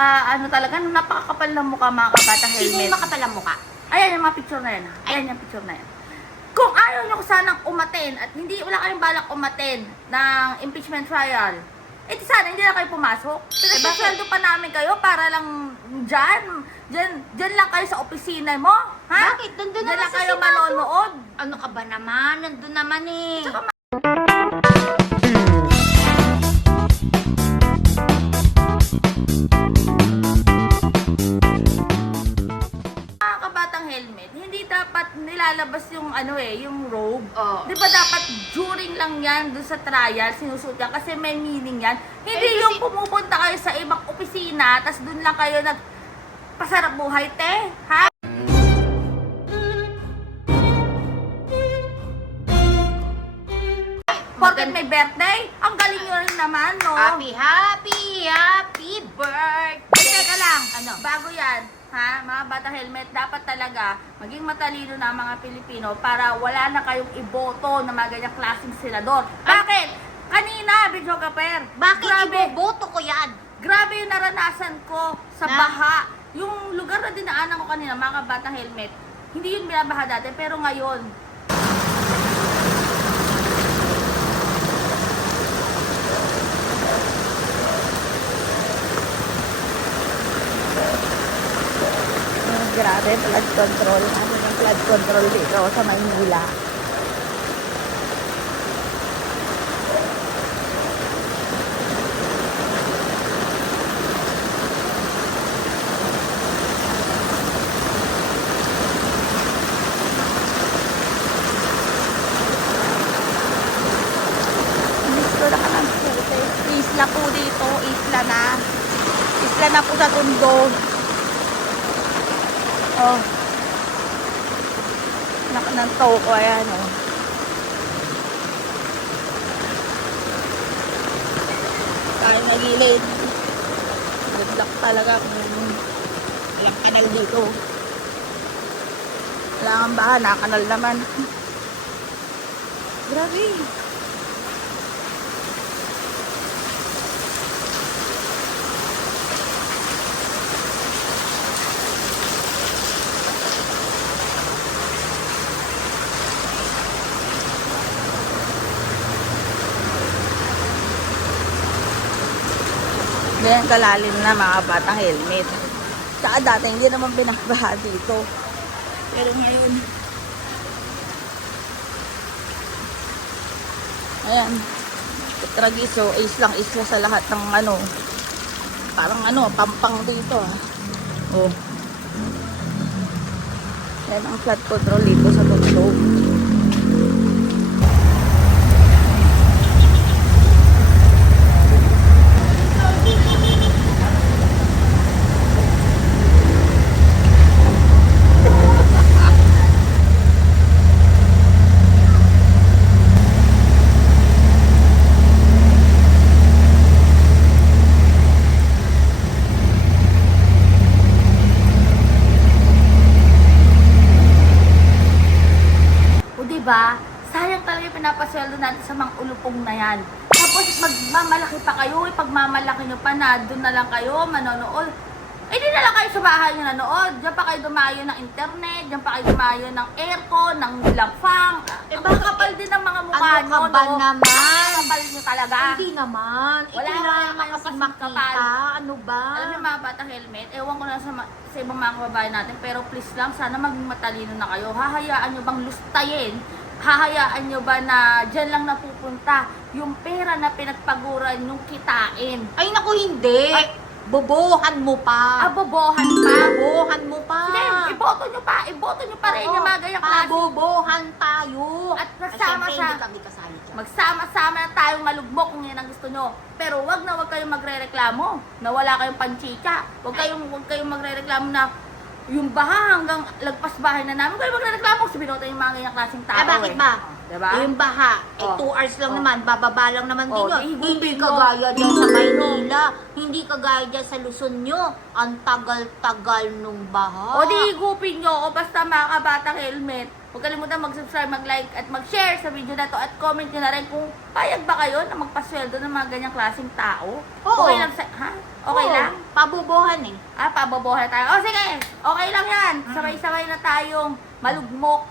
ano talaga, napakakapal ng mukha mga kabatang helmet. Sino yung makapal ang mukha? Ayan yung mga picture na yan. Ayan yung picture na yan. Kung ayaw nyo sanang umaten at wala kayong balak umaten ng impeachment trial, sana hindi na kayo pumasok. Pinagpasweldo pa namin kayo para lang dyan lang kayo sa opisina mo. Ha? Bakit? Nandun Dyan naman lang sa kayo Senado. manonood. Ano ka ba naman? Nandun naman eh. Tsaka mga kabatang helmet, hindi dapat nilalabas yung yung robe. Oo. Di ba dapat during lang yan dun sa trial, sinusuot yan kasi may meaning yan. Hindi Eh, yung kasi- pumupunta kayo sa ibang opisina, tas dun lang kayo nagpasarap buhay, te. Ha? Porket may birthday, ang galing nyo rin naman, no? Happy birthday! Teka lang, Ano? bago yan, ha, mga bata helmet, dapat talaga maging matalino na ang mga Pilipino para wala na kayong iboto na mga ganyang klaseng senador. Bakit? Kanina, Bidyo Kaper, Bakit grabe, iboboto ko yan? grabe yung naranasan ko sa Na? baha. Yung lugar na dinaanan ko kanina, mga batang helmet, hindi yun binabaha dati, pero ngayon, grabe, flood control. Ano yung flood control dito sa Maynila? Gusto na ka ng puti. Isla po dito. Isla na. Isla na po sa Tondo. Oh. Laki ng toko, ayan, oh. Tayo nagilid. Good luck talaga kung ilang kanal dito. Wala kang baha, nakakanal naman. Grabe. Ganyan kalalim na mga batang helmet. Saka dati hindi naman binabaha dito. Pero ngayon, ayan, Tragiso, islang isla sa lahat ng parang pampang dito ah. Oh. Ayan ang flood control dito sa Tondo. Diba? Sayang talaga yung pinapasweldo natin sa mga ulupong na yan. Tapos magmamalaki pa kayo, ipagmamalaki nyo pa na doon na lang kayo manonood. Eh di na lang kayo sa bahay nyo nanood. Diyan pa kayo dumayo ng internet, diyan pa kayo dumayo ng aircon, ng lagfang. Ang kapal din ng mga mukha Ano nyo, ka ba no? naman? Kapal nyo talaga. Hindi naman. Wala Ito naman lang kayo kasi kasing makita. kapal. Ano ba? Alam niyo mga batang helmet, ewan ko na sa ibang mga kababayan natin, pero please lang, sana maging matalino na kayo. Hahayaan nyo bang lustayin? Hahayaan nyo ba na dyan lang napupunta yung pera na pinagpaguran yung kitain? Ay naku, hindi. Ay. Bobohan mo pa. Abobohan pa? Bobohan mo pa. Sige, iboto nyo pa rin yung mga ganyang klase. Pabobohan tayo. At Ay, nasama syempre, siya. hindi kami kasali dyan. Magsama-sama na tayong malugmok kung yan ang gusto nyo. Pero wag kayong magre-reklamo na wala kayong panchicha. Wag kayong magre-reklamo na yung baha hanggang lagpas bahay na namin. Huwag kayong magre-reklamo kasi binoto yung mga ganyang klaseng tao. Bakit ba? Diba? Yung baha, Oh. 2 hours lang Oh. naman, bababa lang naman Oh, din yun. di Hindi higupin kagaya mo. dyan sa Maynila, hindi kagaya dyan sa Luzon nyo. Ang tagal-tagal nung baha. O di higupin nyo o basta mga kabatang helmet. Huwag kalimutan mag-subscribe, mag-like, at mag-share sa video na to. At comment nyo na rin kung payag ba kayo na magpasweldo ng mga ganyang klaseng tao. Oo. Okay lang ha? Okay Oo, lang? Pabubuhan eh. Pababohan tayo. O sige, okay lang yan. Sabay-sabay na tayong malugmok